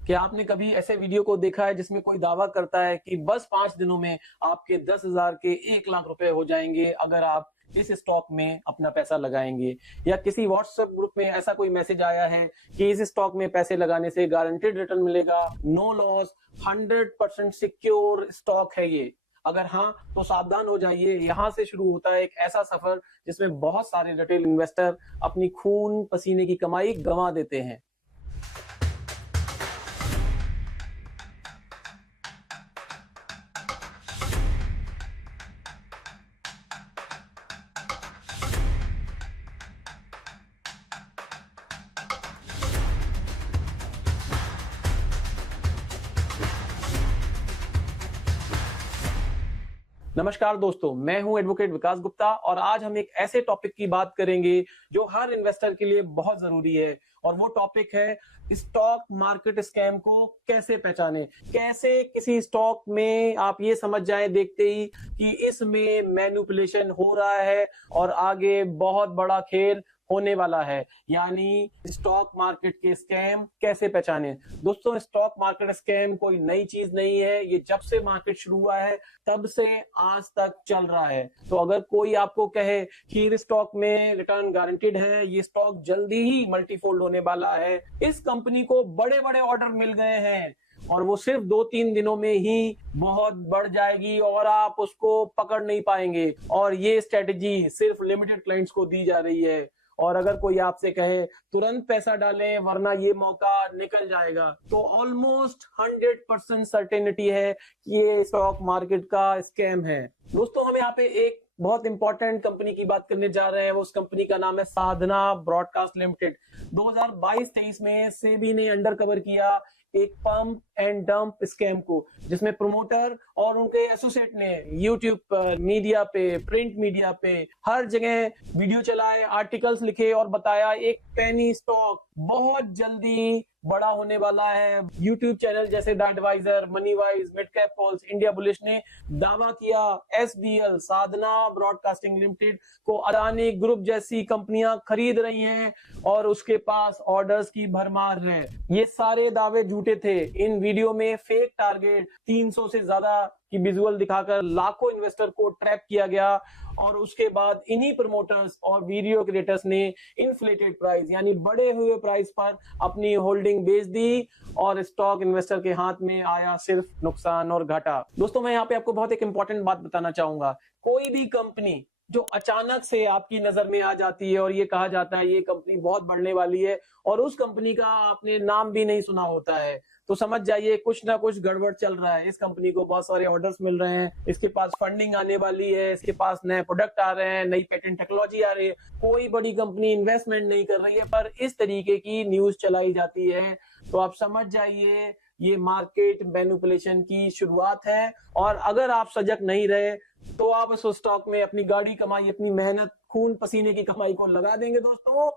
क्या आपने कभी ऐसे वीडियो को देखा है जिसमें कोई दावा करता है कि बस 5 दिनों में आपके 10,000 के 1 लाख रुपए हो जाएँगे अगर आप इस स्टॉक में अपना पैसा लगाएँगे? या किसी व्हाट्सएप ग्रुप में ऐसा कोई मैसेज आया है कि इस स्टॉक में पैसे लगाने से गारंटीड रिटर्न मिलेगा, नो लॉस, 100% सिक्योर स्टॉक है ये। अगर हाँ, तो सावधान हो जाइए, यहाँ से शुरू होता है एक ऐसा सफर जिसमें बहुत सारे रिटेल इन्वेस्टर अपनी खून पसीने की कमाई गँवा देते हैं। नमस्कार दोस्तों, मैं हूं एडवोकेट विकास गुप्ता और आज हम एक ऐसे टॉपिक की बात करेंगे जो हर इन्वेस्टर के लिए बहुत जरूरी है और वो टॉपिक है स्टॉक मार्केट स्कैम को कैसे पहचाने। कैसे किसी स्टॉक में आप ये समझ जाए देखते ही कि इसमें मैनिपुलेशन हो रहा है और आगे बहुत बड़ा खेल होने वाला है, यानी स्टॉक मार्केट के स्कैम कैसे पहचाने। दोस्तों, स्टॉक मार्केट स्कैम कोई नई चीज नहीं है, ये जब से मार्केट शुरू हुआ है तब से आज तक चल रहा है। तो अगर कोई आपको कहे कि इस स्टॉक में रिटर्न गारंटीड है, ये स्टॉक जल्दी ही मल्टीफोल्ड होने वाला है, इस कंपनी को बड़े बड़े ऑर्डर मिल गए हैं और वो सिर्फ 2-3 दिनों में ही बहुत बढ़ जाएगी और आप उसको पकड़ नहीं पाएंगे और ये स्ट्रेटेजी सिर्फ लिमिटेड क्लाइंट्स को दी जा रही है। और अगर कोई आपसे कहे तुरंत पैसा डालें वरना ये मौका निकल जाएगा, तो ऑलमोस्ट 100% सर्टेनिटी है कि ये स्टॉक मार्केट का स्कैम है। दोस्तों, हम यहाँ पे एक बहुत इंपॉर्टेंट कंपनी की बात करने जा रहे हैं। उस कंपनी का नाम है साधना ब्रॉडकास्ट लिमिटेड। 2022-23 में सेबी ने अंडर कवर किया एक पंप एंड डंप स्कैम को, जिसमें प्रमोटर और उनके एसोसिएट ने यूट्यूब पर, मीडिया पे, प्रिंट मीडिया पे हर जगह वीडियो चलाए, आर्टिकल्स लिखे और बताया एक पेनी स्टॉक बहुत जल्दी बड़ा होने वाला है। यूट्यूब चैनल जैसे the Advisor, Moneywise, Mid Cap Pulse, India Bullish ने दावा किया एसबीएल साधना ब्रॉडकास्टिंग लिमिटेड को अदानी ग्रुप जैसी कंपनियां खरीद रही हैं और उसके पास ऑर्डर्स की भरमार है। ये सारे दावे झूठे थे। इन वीडियो में फेक टारगेट 300 से ज्यादा की विजुअल दिखाकर लाखों इन्वेस्टर को ट्रैप किया गया और उसके बाद इन्हीं प्रमोटर्स और वीडियो क्रिएटर्स ने इन्फ्लेटेड प्राइस यानी बढ़े हुए प्राइस पर अपनी होल्डिंग बेच दी और स्टॉक इन्वेस्टर के हाथ में आया सिर्फ नुकसान और घाटा। दोस्तों, मैं यहाँ पे आपको बहुत एक इंपॉर्टेंट बात बताना चाहूंगा। कोई भी कंपनी जो अचानक से आपकी नजर में आ जाती है और ये कहा जाता है ये कंपनी बहुत बढ़ने वाली है और उस कंपनी का आपने नाम भी नहीं सुना होता है, तो समझ जाइए कुछ ना कुछ गड़बड़ चल रहा है। इस कंपनी को बहुत सारे ऑर्डर्स मिल रहे हैं, इसके पास फंडिंग आने वाली है, इसके पास नए प्रोडक्ट आ रहे हैं, नई पेटेंट टेक्नोलॉजी आ रही है। कोई बड़ी कंपनी इन्वेस्टमेंट नहीं कर रही है, पर इस तरीके की न्यूज चलाई जाती है। तो आप समझ जाइए ये मार्केट मैनिपुलेशन की शुरुआत है और अगर आप सजग नहीं रहे तो आप इस स्टॉक में अपनी गाड़ी कमाई, अपनी मेहनत, खून पसीने की कमाई को लगा देंगे दोस्तों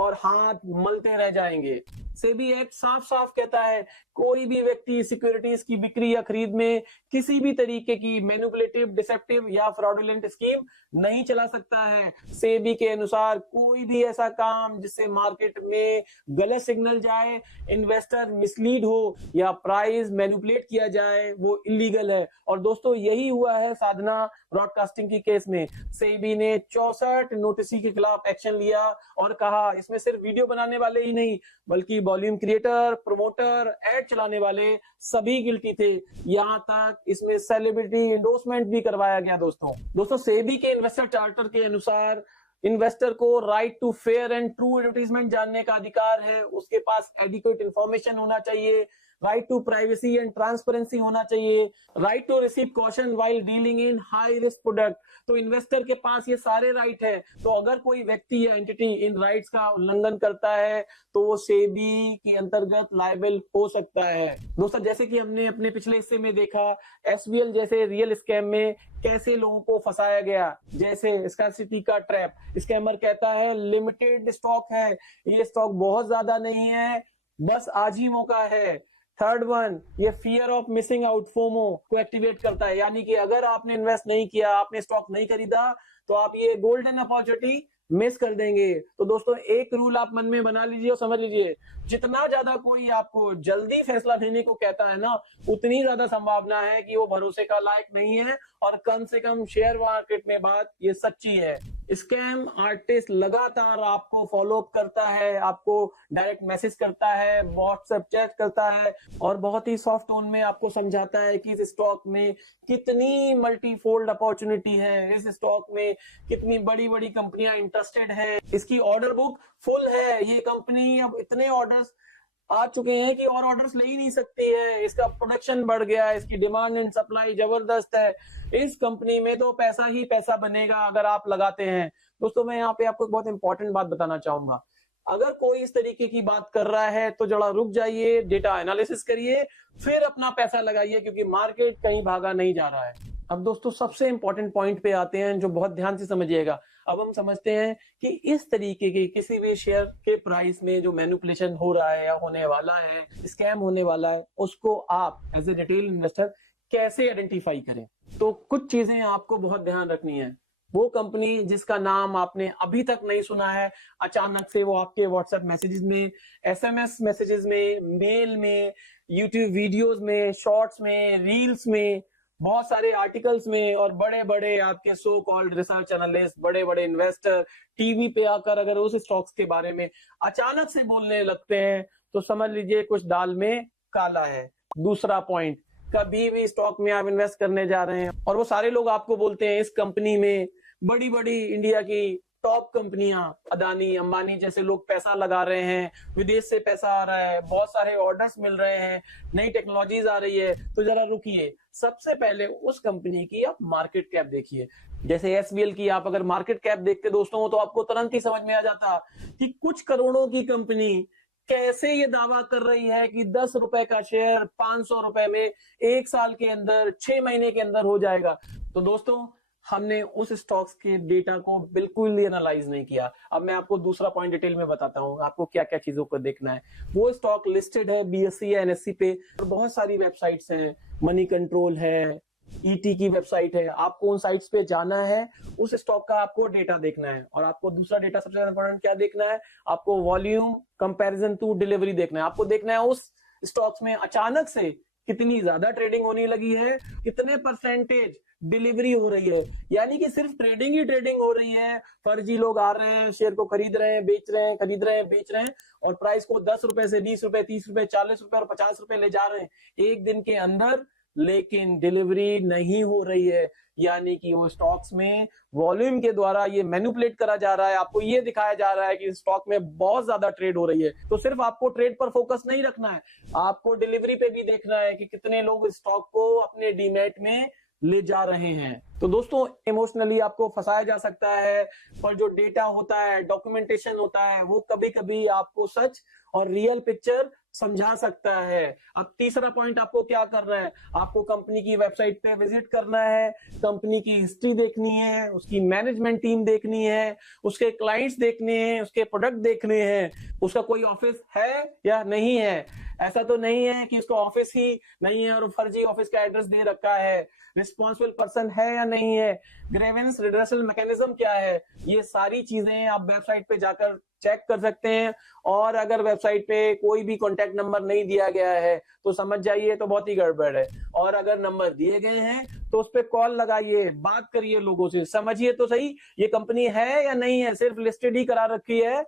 और हाथ मलते रह जाएंगे। सेबी एक्ट साफ साफ कहता है कोई भी व्यक्ति सिक्योरिटीज की बिक्री या खरीद में किसी भी तरीके की मैनिपुलेटिव, डिसेप्टिव या फ्रॉडुलेंट स्कीम नहीं चला सकता है। सेबी के अनुसार कोई भी ऐसा काम जिससे मार्केट में गलत सिग्नल जाए, इन्वेस्टर मिसलीड हो या प्राइस मैनिपुलेट किया जाए, वो इलीगल है। और दोस्तों, यही हुआ है साधना ब्रॉडकास्टिंग की केस में। सेबी ने 64 नोटिस के खिलाफ एक्शन लिया और कहा इसमें सिर्फ वीडियो बनाने वाले ही नहीं बल्कि वॉल्यूम क्रिएटर, प्रमोटर, एड चलाने वाले सभी गिल्टी थे। यहां तक इसमें सेलिब्रिटी एंडोर्समेंट भी करवाया गया। दोस्तों, सेबी के इन्वेस्टर चार्टर के अनुसार इन्वेस्टर को right to fair and true advertisement जानने का अधिकार है, उसके पास एडिक्वेट इंफॉर्मेशन होना चाहिए, right to privacy and transparency होना चाहिए, right to receive caution while dealing in high risk product. तो इन्वेस्टर के पास ये सारे राइट है। तो अगर कोई व्यक्ति या एंटिटी इन राइट्स का उल्लंघन करता है तो वो सेबी के अंतर्गत लायबल हो सकता है। दोस्तों, जैसे कि हमने अपने पिछले हिस्से में देखा एसबीएल जैसे रियल स्कैम में कैसे लोगों को फंसाया गया, जैसे स्कार्सिटी का ट्रैप। स्कैमर कहता है लिमिटेड स्टॉक है, ये स्टॉक बहुत ज्यादा नहीं है, बस आज ही मौका है। थर्ड वन, ये fear of missing out, FOMO को एक्टिवेट करता है, यानी कि अगर आपने इन्वेस्ट नहीं किया, आपने स्टॉक नहीं खरीदा तो आप ये गोल्डन अपॉर्चुनिटी मिस कर देंगे। तो दोस्तों एक रूल आप मन में बना लीजिए और समझ लीजिए, जितना ज्यादा कोई आपको जल्दी फैसला लेने को कहता है ना, उतनी ज्यादा संभावना है कि वो भरोसे का लायक नहीं है, और कम से कम शेयर मार्केट में बात ये सच्ची है। स्कैम आर्टिस्ट लगातार आपको फॉलो अप करता है, आपको डायरेक्ट मैसेज करता है, व्हाट्सएप चैट करता है, और बहुत ही सॉफ्ट टोन में आपको समझाता है कि इस स्टॉक में कितनी मल्टीफोल्ड अपॉर्चुनिटी है, इस स्टॉक में कितनी बड़ी बड़ी कंपनियां इंटरेस्टेड है, इसकी ऑर्डर बुक फुल है, ये कंपनी अब इतने ऑर्डर्स आ चुके हैं कि और ऑर्डर्स ले ही नहीं सकती है, इसका प्रोडक्शन बढ़ गया है, इसकी डिमांड एंड सप्लाई जबरदस्त है, इस कंपनी में तो पैसा ही पैसा बनेगा अगर आप लगाते हैं। दोस्तों मैं यहाँ पे आपको एक बहुत इंपॉर्टेंट बात बताना चाहूंगा, अगर कोई इस तरीके की बात कर रहा है तो जरा रुक जाइए, डेटा एनालिसिस करिए, फिर अपना पैसा लगाइए, क्योंकि मार्केट कहीं भागा नहीं जा रहा है। अब दोस्तों सबसे इंपॉर्टेंट पॉइंट पे आते हैं जो बहुत ध्यान से समझिएगा। अब हम समझते हैं कि इस तरीके के किसी भी शेयर के प्राइस में जो मैनिपुलेशन हो रहा है या होने वाला है, स्कैम होने वाला है, उसको आप एज ए रिटेल इन्वेस्टर कैसे आइडेंटिफाई करें। तो कुछ चीजें आपको बहुत ध्यान रखनी है। वो कंपनी जिसका नाम आपने अभी तक नहीं सुना है, अचानक से वो आपके व्हाट्सएप मैसेजेस में, एसएमएस मैसेजेस में, मेल में, यूट्यूब वीडियोस में, शॉर्ट्स में, रील्स में, बहुत सारे आर्टिकल्स में, और बड़े बड़े आपके सो कॉल्ड रिसर्च एनालिस्ट, बड़े बड़े इन्वेस्टर टीवी पे आकर अगर उस स्टॉक्स के बारे में अचानक से बोलने लगते हैं, तो समझ लीजिए कुछ दाल में काला है। दूसरा पॉइंट, कभी भी स्टॉक में आप इन्वेस्ट करने जा रहे हैं और वो सारे लोग आपको बोलते हैं इस कंपनी में बड़ी बड़ी इंडिया की टॉप कंपनियां, अदानी अंबानी जैसे लोग पैसा लगा रहे हैं, विदेश से पैसा आ रहा है, बहुत सारे ऑर्डर्स मिल रहे हैं, नई टेक्नोलॉजीज आ रही है, तो जरा रुकिए, सबसे पहले उस कंपनी की आप मार्केट कैप देखिए। जैसे एसबीएल की आप अगर मार्केट कैप देखते दोस्तों, तो आपको तुरंत ही समझ में आ जाता कि कुछ करोड़ों की कंपनी कैसे ये दावा कर रही है कि 10 रुपए का शेयर 500 रुपए में 1 साल के अंदर, 6 महीने के अंदर हो जाएगा। तो दोस्तों हमने उस स्टॉक्स के डेटा को बिल्कुल भी एनालाइज नहीं किया। अब मैं आपको दूसरा पॉइंट डिटेल में बताता हूँ आपको क्या क्या चीजों को देखना है। वो स्टॉक लिस्टेड है बीएसई या एनएससी पे, और बहुत सारी वेबसाइट्स हैं, मनी कंट्रोल है, ईटी की वेबसाइट है, आपको उन साइट्स पे जाना है, उस स्टॉक का आपको डेटा देखना है। और आपको दूसरा डेटा सबसे ज्यादा इंपॉर्टेंट क्या देखना है, आपको वॉल्यूम कंपैरिजन टू डिलीवरी देखना है। आपको देखना है उस स्टॉक्स में अचानक से कितनी ज्यादा ट्रेडिंग होने लगी है, कितने परसेंटेज डिलीवरी हो रही है, यानी कि सिर्फ ट्रेडिंग ही ट्रेडिंग हो रही है, फर्जी लोग आ रहे हैं, शेयर को खरीद रहे हैं, बेच रहे हैं, खरीद रहे हैं, बेच रहे हैं, और प्राइस को 10 रुपए से 20 रुपए, 30 रुपए, 40 रुपए और 50 रुपए ले जा रहे हैं एक दिन के अंदर, लेकिन डिलीवरी नहीं हो रही है। यानी कि वो स्टॉक्स में वॉल्यूम के द्वारा ये मैनिपुलेट करा जा रहा है, आपको ये दिखाया जा रहा है कि स्टॉक में बहुत ज्यादा ट्रेड हो रही है। तो सिर्फ आपको ट्रेड पर फोकस नहीं रखना है, आपको डिलीवरी पे भी देखना है कि कितने लोग स्टॉक को अपने डीमैट में ले जा रहे हैं। तो दोस्तों इमोशनली आपको फंसाया जा सकता है, पर जो डेटा होता है, डॉक्यूमेंटेशन होता है, वो कभी कभी आपको सच और रियल पिक्चर समझा सकता है। अब तीसरा पॉइंट आपको क्या करना है, आपको कंपनी की वेबसाइट पे विजिट करना है, कंपनी की हिस्ट्री देखनी है, उसकी मैनेजमेंट टीम देखनी है, उसके क्लाइंट्स देखने हैं, उसके प्रोडक्ट देखने हैं, उसका कोई ऑफिस है या नहीं है। ऐसा तो नहीं है कि उसका ऑफिस ही नहीं है और फर्जी ऑफिस का एड्रेस दे रखा है, रिस्पॉन्सिबल पर्सन है या नहीं है, ग्रीवेंस रिड्रेसल मैकेनिज्म क्या है, ये सारी चीजें आप वेबसाइट पे जाकर चेक कर सकते हैं। और अगर वेबसाइट पे कोई भी कॉन्टैक्ट नंबर नहीं दिया गया है तो समझ जाइए तो बहुत ही गड़बड़ है, और अगर नंबर दिए गए हैं तो उस पर कॉल लगाइए, बात करिए लोगों से, समझिए तो सही ये कंपनी है या नहीं है, सिर्फ लिस्टेड ही करा रखी है,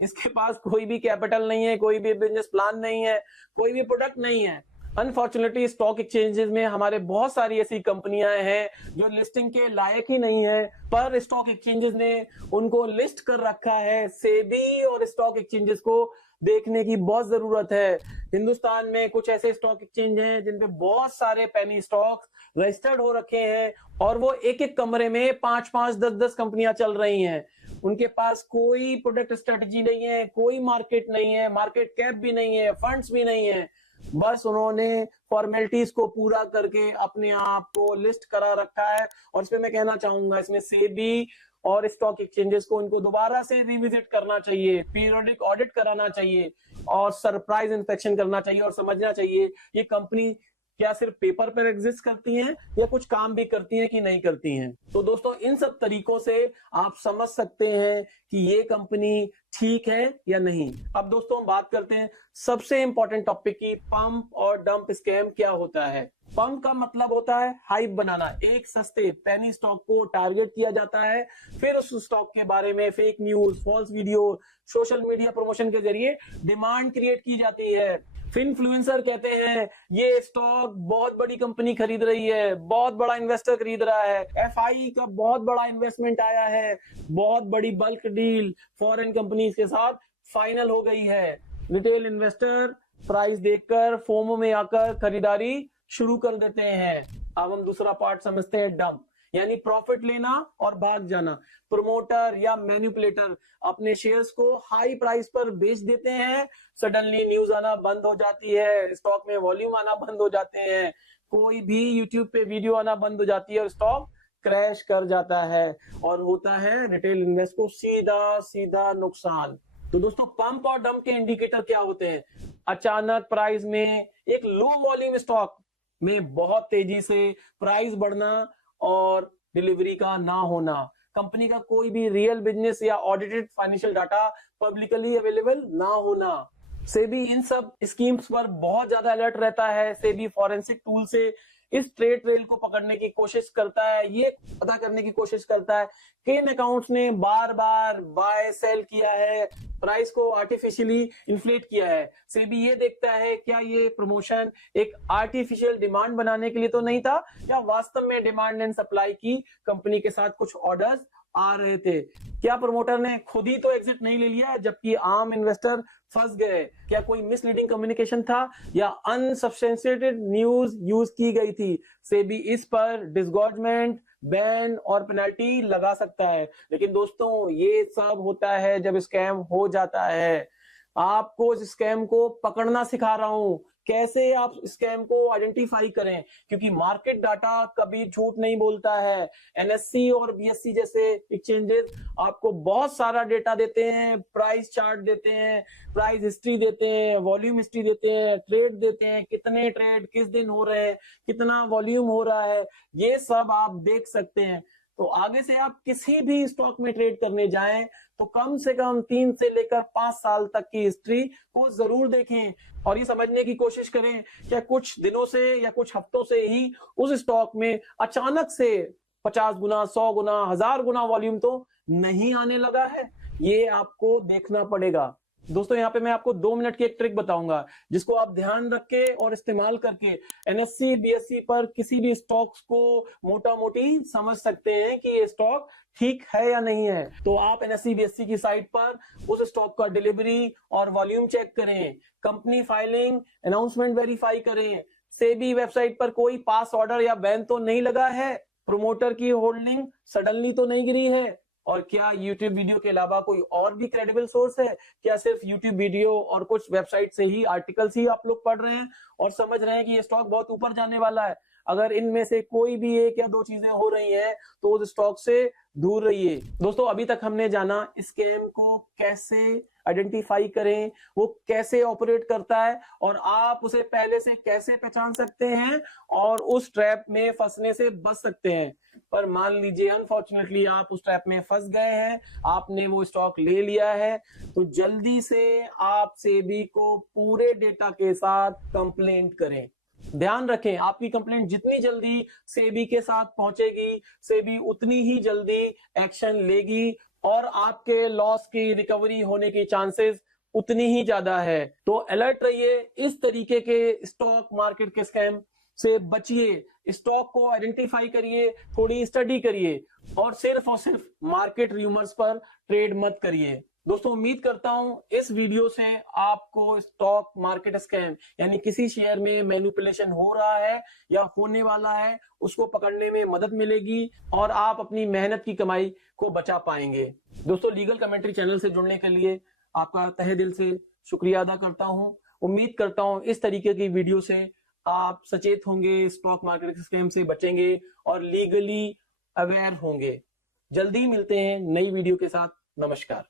इसके पास कोई भी कैपिटल नहीं है, कोई भी बिजनेस प्लान नहीं है, कोई भी प्रोडक्ट नहीं है। अनफॉर्चुनेटली स्टॉक एक्सचेंजेस में हमारे बहुत सारी ऐसी कंपनियां हैं जो लिस्टिंग के लायक ही नहीं है, पर स्टॉक एक्सचेंजेस ने उनको लिस्ट कर रखा है। सेबी और स्टॉक एक्सचेंजेस को देखने की बहुत जरूरत है। हिंदुस्तान में कुछ ऐसे स्टॉक एक्सचेंज हैं जिनपे बहुत सारे पेनी स्टॉक्स रजिस्टर्ड हो रखे हैं, और वो एक एक कमरे में 5-5, 10-10 कंपनियां चल रही हैं। उनके पास कोई प्रोडक्ट स्ट्रेटजी नहीं है, कोई मार्केट नहीं है, मार्केट कैप भी नहीं है, फंड्स भी नहीं है, बस उन्होंने फॉर्मेलिटीज को पूरा करके अपने आप को लिस्ट करा रखा है। और इसमें मैं कहना चाहूंगा, इसमें सेबी और स्टॉक एक्सचेंजेस को इनको दोबारा से रिविजिट करना चाहिए, पीरियोडिक ऑडिट कराना चाहिए, और सरप्राइज इंस्पेक्शन करना चाहिए, और समझना चाहिए ये कंपनी क्या सिर्फ पेपर पर एग्जिस्ट करती हैं या कुछ काम भी करती हैं कि नहीं करती हैं। तो दोस्तों इन सब तरीकों से आप समझ सकते हैं कि ये कंपनी ठीक है या नहीं। अब दोस्तों हम बात करते हैं सबसे इंपॉर्टेंट टॉपिक की, पंप और डंप स्कैम क्या होता है। पंप का मतलब होता है हाइप बनाना, एक सस्ते पेनी स्टॉक को टारगेट किया जाता है, फिर उस स्टॉक के बारे में fake news, false video, social media promotion के जरिए डिमांड क्रिएट की जाती है। फिर इन्फ्लुएंसर कहते हैं ये स्टॉक बहुत बड़ी कंपनी खरीद रही है, बहुत बड़ा इन्वेस्टर खरीद रहा है, एफआई का बहुत बड़ा इन्वेस्टमेंट आया है, बहुत बड़ी बल्क डील फॉरेन कंपनीज के साथ फाइनल हो गई है। रिटेल इन्वेस्टर प्राइस देखकर फोमो में आकर खरीदारी शुरू कर देते हैं। अब हम दूसरा पार्ट समझते हैं, डंप यानी प्रॉफिट लेना और भाग जाना। प्रमोटर या मैनिपुलेटर अपने शेयर्स को हाई प्राइस पर बेच देते हैं, सडनली न्यूज आना बंद हो जाती है, स्टॉक में वॉल्यूम आना बंद हो जाते हैं, कोई भी यूट्यूब पे वीडियो आना बंद हो जाती है और स्टॉक क्रैश कर जाता है और होता है रिटेल इन्वेस्टर को सीधा सीधा नुकसान। तो दोस्तों पंप और डंप के इंडिकेटर क्या होते हैं? अचानक प्राइस में एक लो वॉल्यूम स्टॉक में बहुत तेजी से प्राइस बढ़ना और डिलीवरी का ना होना, कंपनी का कोई भी रियल बिजनेस या audited financial data publicly available ना होना। सेबी इन सब स्कीम्स पर बहुत ज्यादा अलर्ट रहता है। सेबी फॉरेंसिक टूल से इस ट्रेड ट्रेल को पकड़ने की कोशिश करता है, ये पता करने की कोशिश करता है किन अकाउंट्स ने बार बार बाय सेल किया है, प्राइस को आर्टिफिशियली इन्फ्लेट किया है। सेबी ये देखता है क्या ये प्रमोशन एक आर्टिफिशियल डिमांड बनाने के लिए तो नहीं था, या वास्तव में डिमांड एंड सप्लाई की कंपनी के साथ कुछ ऑर्डर्स आ रहे थे। क्या प्रमोटर ने खुद ही तो एग्जिट नहीं ले लिया जबकि आम इन्वेस्टर फंस गए? क्या कोई मिसलीडिंग कम्युनिकेशन था या अनसब्सटेंशिएटेड न्यूज यूज की गई थी? सेबी इस पर डिसगॉर्जमेंट, बैन और पेनल्टी लगा सकता है। लेकिन दोस्तों ये सब होता है जब स्कैम हो जाता है। आपको इस स्कैम को पकड़ना सिखा रहा हूं, कैसे आप स्कैम को आइडेंटिफाई करें, क्योंकि मार्केट डाटा कभी झूठ नहीं बोलता है। एनएससी और बीएससी जैसे एक्सचेंजेस आपको बहुत सारा डेटा देते हैं, प्राइस चार्ट देते हैं, प्राइस हिस्ट्री देते हैं, वॉल्यूम हिस्ट्री देते हैं, ट्रेड देते हैं, कितने ट्रेड किस दिन हो रहे हैं, कितना वॉल्यूम हो रहा है, ये सब आप देख सकते हैं। तो आगे से आप किसी भी स्टॉक में ट्रेड करने जाएं तो कम से कम 3 से लेकर 5 साल तक की हिस्ट्री को जरूर देखें और ये समझने की कोशिश करें क्या कुछ दिनों से या कुछ हफ्तों से ही उस स्टॉक में अचानक से 50 गुना, 100 गुना, 1000 गुना वॉल्यूम तो नहीं आने लगा है। ये आपको देखना पड़ेगा। दोस्तों यहाँ पे मैं आपको 2 मिनट की एक ट्रिक बताऊंगा जिसको आप ध्यान रख के और इस्तेमाल करके एनएससी बीएससी पर किसी भी स्टॉक्स को मोटा मोटी समझ सकते हैं कि ये स्टॉक ठीक है या नहीं है। तो आप एनएससी बीएससी की साइट पर उस स्टॉक का डिलीवरी और वॉल्यूम चेक करें, कंपनी फाइलिंग, अनाउंसमेंट वेरीफाई करें, सेबी वेबसाइट पर कोई पास ऑर्डर या बैन तो नहीं लगा है, प्रमोटर की होल्डिंग सडनली तो नहीं गिरी है, और क्या यूट्यूब वीडियो के अलावा कोई और भी क्रेडिबल सोर्स है, क्या सिर्फ यूट्यूब वीडियो और कुछ वेबसाइट से ही आर्टिकल्स ही आप लोग पढ़ रहे हैं और समझ रहे हैं कि ये स्टॉक बहुत ऊपर जाने वाला है। अगर इनमें से कोई भी एक या दो चीजें हो रही हैं तो उस स्टॉक से दूर रहिए। दोस्तों अभी तक हमने जाना स्कैम को कैसे आइडेंटिफाई करें, वो कैसे ऑपरेट करता है और आप उसे पहले से कैसे पहचान सकते हैं और उस ट्रैप में फंसने से बच सकते हैं। पर मान लीजिए अनफॉर्चुनेटली आप उस ट्रैप में फंस गए हैं, आपने वो स्टॉक ले लिया है, तो जल्दी से आप सेबी को पूरे डेटा के साथ कंप्लेंट करें। ध्यान रखें आपकी कंप्लेंट जितनी जल्दी सेबी के साथ पहुंचेगी, सेबी उतनी ही जल्दी एक्शन लेगी और आपके लॉस की रिकवरी होने की चांसेस उतनी ही ज्यादा है। तो अलर्ट रहिए, इस तरीके के स्टॉक मार्केट के स्कैम से बचिए, स्टॉक को आइडेंटिफाई करिए, थोड़ी स्टडी करिए और सिर्फ मार्केट रूमर्स पर ट्रेड मत करिए। दोस्तों उम्मीद करता हूं इस वीडियो से आपको स्टॉक मार्केट स्कैम यानी किसी शेयर में मैनिपुलेशन हो रहा है या होने वाला है उसको पकड़ने में मदद मिलेगी और आप अपनी मेहनत की कमाई को बचा पाएंगे। दोस्तों लीगल कमेंट्री चैनल से जुड़ने के लिए आपका तहे दिल से शुक्रिया अदा करता हूं। उम्मीद करता हूं इस तरीके की वीडियो से आप सचेत होंगे, स्टॉक मार्केट स्कैम से बचेंगे और लीगली अवेयर होंगे। जल्दी मिलते हैं नई वीडियो के साथ। नमस्कार।